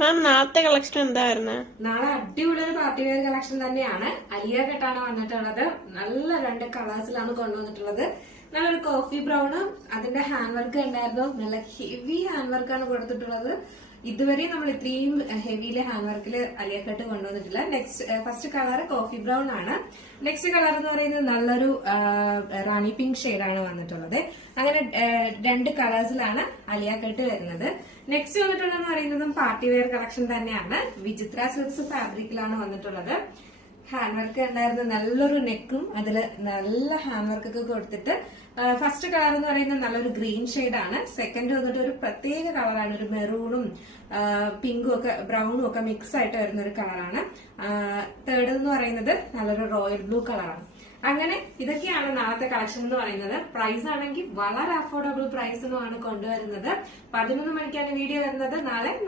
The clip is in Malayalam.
മാം നാളത്തെ കളക്ഷൻ എന്തായിരുന്നു? നാളെ അടിപൊളി ഒരു പാർട്ടി വെയർ കളക്ഷൻ തന്നെയാണ്. അലിയ കട്ടാണ് വന്നിട്ടുള്ളത്. നല്ല 2 കളേഴ്സിലാണ് കൊണ്ടുവന്നിട്ടുള്ളത്. നല്ലൊരു കോഫി ബ്രൗണും അതിന്റെ ഹാൻഡ് വർക്ക് ഉണ്ടായിരുന്നു. നല്ല ഹെവി ഹാൻഡ് വർക്കാണ് കൊടുത്തിട്ടുള്ളത്. ഇതുവരെ നമ്മൾ ഇത്രയും ഹെവിയിലെ ഹാൻഡ് വർക്കിൽ അലിയ കട്ട് കൊണ്ടുവന്നിട്ടില്ല. ഫസ്റ്റ് കളർ കോഫി ബ്രൗൺ ആണ്. നെക്സ്റ്റ് കളർ എന്ന് പറയുന്നത് നല്ലൊരു റാണി പിങ്ക് ഷെയ്ഡാണ് വന്നിട്ടുള്ളത്. അങ്ങനെ 2 കളേഴ്സിലാണ് അലിയ കട്ട് വരുന്നത്. നെക്സ്റ്റ് വന്നിട്ടുള്ളതെന്ന് പറയുന്നതും പാർട്ടി വെയർ കളക്ഷൻ തന്നെയാണ്. വിചിത്ര സിൽക്സ് ഫാബ്രിക്കിലാണ് വന്നിട്ടുള്ളത്. ഹാൻഡ് വർക്ക് ഉണ്ടായിരുന്ന നല്ലൊരു നെക്കും അതിൽ നല്ല ഹാൻഡ് വർക്ക് ഒക്കെ കൊടുത്തിട്ട് ഫസ്റ്റ് കളർ എന്ന് പറയുന്നത് നല്ലൊരു ഗ്രീൻ ഷെയ്ഡാണ്. സെക്കൻഡ് വന്നിട്ട് ഒരു പ്രത്യേക കളറാണ്. ഒരു മെറൂണും പിങ്കും ഒക്കെ ബ്രൗണും ഒക്കെ മിക്സ് ആയിട്ട് വരുന്ന ഒരു കളറാണ്. തേർഡ് എന്ന് പറയുന്നത് നല്ലൊരു റോയൽ ബ്ലൂ കളറാണ്. അങ്ങനെ ഇതൊക്കെയാണ് നാളത്തെ കളക്ഷൻ എന്ന് പറയുന്നത്. പ്രൈസ് ആണെങ്കിൽ വളരെ അഫോർഡബിൾ പ്രൈസിനുമാണ് കൊണ്ടുവരുന്നത്. 11 മണിക്കാണ് വീഡിയോ വരുന്നത്. നാളെ